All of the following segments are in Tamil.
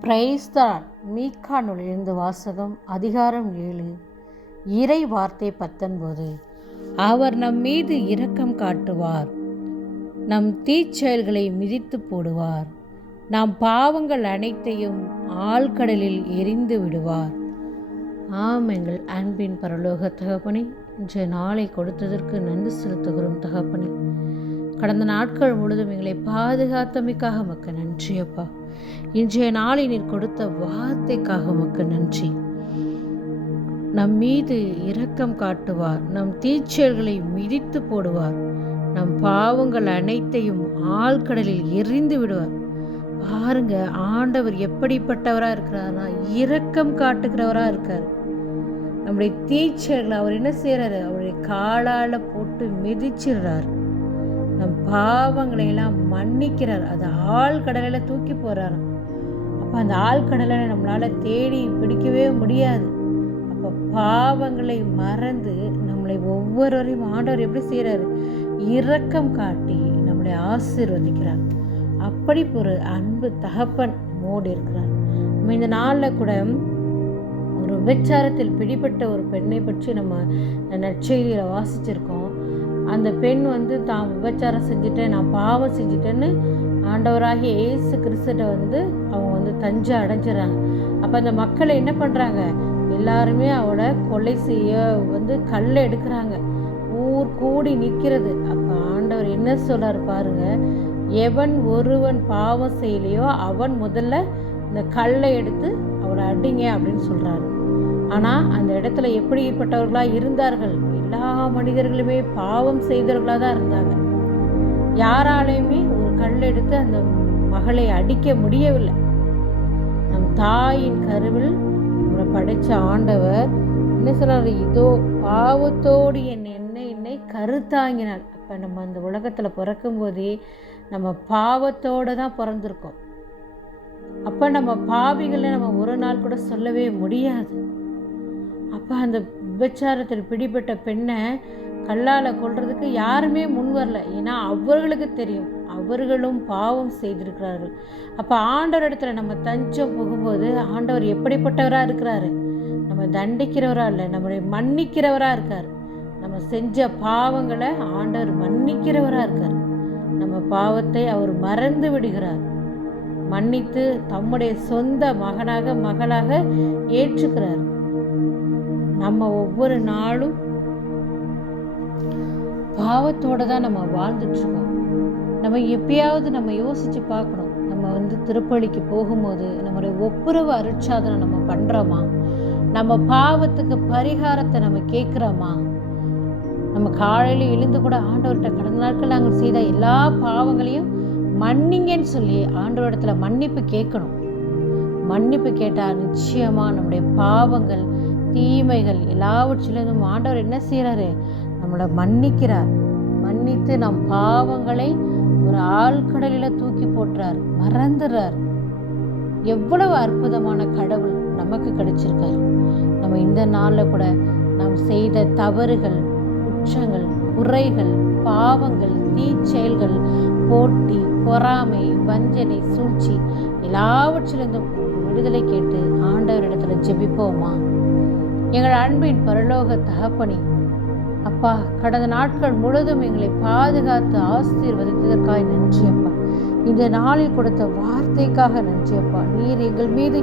பிரைஸ்தான் மீகா நூலிலிருந்து வாசகம் அதிகாரம் ஏழு. இறை வார்த்தை பத்தொன்பது. அவர் நம் மீது இரக்கம் காட்டுவார். நம் தீச்செயல்களை மிதித்து போடுவார். நம் பாவங்கள் அனைத்தையும் ஆழ்கடலில் எரிந்து விடுவார். ஆம் எங்கள் அன்பின் பரலோக தகப்பனே இன்றைய நாளை கொடுத்ததற்கு நன்றி செலுத்துகிறோம் தகப்பனே. கடந்த நாட்கள் முழுதும் எங்களை பாதுகாத்தமைக்காக உமக்கு நன்றி அப்பா. இன்றைய நாளை நீர் கொடுத்த வார்த்தைக்காக உமக்கு நன்றி. நம் மீது இரக்கம் காட்டுவார் நம் தீச்செயல்களை மிதித்து போடுவார் நம் பாவங்கள் அனைத்தையும் ஆழ்கடலில் எரிந்து விடுவார். பாருங்க ஆண்டவர் எப்படிப்பட்டவராக இருக்கிறார்னா இரக்கம் காட்டுகிறவராக இருக்கார். நம்முடைய தீச்செயல்களை அவர் என்ன செய்கிறாரு அவருடைய காலால் போட்டு மிதிச்சிடுறாரு. நம் பாவங்களை எல்லாம் மன்னிக்கிறார். அது ஆழ்கடலில் தூக்கி போகிறாராம் அப்போ அந்த ஆழ்கடலை நம்மளால் தேடி பிடிக்கவே முடியாது. அப்போ பாவங்களை மறந்து நம்மளை ஒவ்வொருவரையும் ஆண்டவர் எப்படி செய்கிறாரு இரக்கம் காட்டி நம்மளை ஆசீர்வதிக்கிறார். அப்படி ஒரு அன்பு தகப்பன் மோடி இருக்கிறார். நம்ம இந்த நாளில் கூட ஒரு விபச்சாரத்தில் பிடிபட்ட ஒரு பெண்ணை பற்றி நம்ம நற்செய்தியில் வாசிச்சிருக்கோம். அந்த பெண் வந்து தான் விபச்சாரம் செஞ்சுட்டேன் நான் பாவம் செஞ்சுட்டேன்னு ஆண்டவராகிய இயேசு கிறிஸ்துட்ட வந்து அவங்க வந்து தஞ்சை அடைஞ்சிடறாங்க. அப்போ அந்த மக்களை என்ன பண்ணுறாங்க எல்லாருமே அவளை கொலை செய்ய வந்து கல்லை எடுக்கிறாங்க. ஊர் கூடி நிற்கிறது அப்போ ஆண்டவர் என்ன சொல்கிறார் பாருங்க எவன் ஒருவன் பாவம் செய்யலையோ அவன் முதல்ல இந்த கல்லை எடுத்து அவளை அடிங்க அப்படின்னு சொல்கிறாரு ஆனால் அந்த இடத்துல எப்படிப்பட்டவர்களாக இருந்தார்கள்? எல்லா மனிதர்களுமே பாவம் செய்தவர்களாக தான் இருந்தாங்க. யாராலையுமே ஒரு கல் எடுத்து அந்த மகளை அடிக்க முடியவில்லை. நம் தாயின் கருவில் நம்மளை படைத்த ஆண்டவர் என்ன சொல்கிறார் இதோ பாவத்தோடு என் என்னை என்னை கருத்தாங்கினாள் அப்போ நம்ம அந்த உலகத்தில் பிறக்கும்போதே நம்ம பாவத்தோடு தான் பிறந்திருக்கோம். அப்போ நம்ம பாவிகளை நம்ம ஒரு நாள் கூட சொல்லவே முடியாது. அப்போ அந்த விபச்சாரத்தில் பிடிபட்ட பெண்ணை கல்லால் கொள்றதுக்கு யாருமே முன் வரல. ஏன்னா அவர்களுக்கு தெரியும். அவர்களும் பாவம் செய்திருக்கிறார்கள். அப்போ ஆண்டவர் இடத்துல நம்ம தஞ்சம் போகும்போது ஆண்டவர் எப்படிப்பட்டவராக இருக்கிறாரு? நம்ம தண்டிக்கிறவராக இல்லை நம்மளை மன்னிக்கிறவராக இருக்கார். நம்ம செஞ்ச பாவங்களை ஆண்டவர் மன்னிக்கிறவராக இருக்கார். நம்ம பாவத்தை அவர் மறந்து விடுகிறார். மன்னித்து தம்முடைய சொந்த மகனாக மகளாக ஏற்றுக்கிறார். நம்ம ஒவ்வொரு நாளும் பாவத்தோட தான் நம்ம வாழ்ந்துட்டு இருக்கோம் நம்ம எப்பயாவது நம்ம யோசிச்சு பார்க்கணும். நம்ம வந்து திருப்பலிக்கு போகும்போது நம்மளுடைய ஒப்புரவு அருட்சாதனம் நம்ம பண்றோமா? நம்ம பாவத்துக்கு பரிகாரத்தை நம்ம கேட்குறோமா? நம்ம காலையில் எழுந்து கூட ஆண்டவர்கிட்ட கடந்த நாட்கள் நாங்கள் செய்த எல்லா பாவங்களையும் மன்னிங்கன்னு சொல்லி ஆண்டவரிடத்துல மன்னிப்பு கேட்கணும். மன்னிப்பு கேட்டால் நிச்சயமாக நம்முடைய பாவங்கள் தீமைகள் எல்லாவற்றிலிருந்தும் ஆண்டவர் என்ன செய்கிறாரு நம்மளை மன்னிக்கிறார். மன்னித்து நம் பாவங்களை ஒரு ஆழ்கடலில் தூக்கி போட்டுறார். மறந்துறார் எவ்வளவு அற்புதமான கடவுள் நமக்கு கிடைச்சிருக்காரு. நம்ம இந்த நாளில் கூட நாம் செய்த தவறுகள் குற்றங்கள் குறைகள் பாவங்கள் தீச்செயல்கள் போட்டி பொறாமை வஞ்சனை சூழ்ச்சி எல்லாவற்றிலிருந்தும் விடுதலை கேட்டு ஆண்டவரிடத்துல ஜெபிப்போமா? எங்கள் அன்பின் பரலோக தகப்பனி அப்பா கடந்த நாட்கள் முழுதும் எங்களை பாதுகாத்து ஆசீர்வதித்ததற்காக நன்றி அப்பா. இந்த நாளில் கொடுத்த வார்த்தைக்காக நன்றி அப்பா. நீர் எங்கள் மீது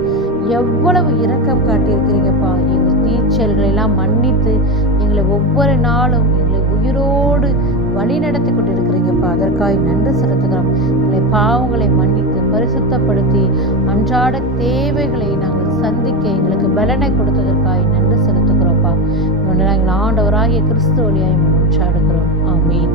எவ்வளவு இரக்கம் காட்டியிருக்கிறீங்கப்பா எங்கள் தீச்சல்களை எல்லாம் மன்னித்து எங்களை ஒவ்வொரு நாளும் எங்களை உயிரோடு வழி நடத்தி கொண்டிருக்கிறீங்கப்பா அதற்காக நன்றி செலுத்துகிறோம். எங்களை பாவங்களை மன்னித்து பரிசுத்தப்படுத்தி அன்றாட தேவைகளை நாங்கள் சந்திக்க எங்களுக்கு பலனை கொடுத்ததற்காக நன்றி. செலுத்துகிறோம்ப்பா நாங்கள் ஆண்டவராகிய கிறிஸ்துவ வழியாய் ஒன்றாடுகிறோம் ஆமீன்.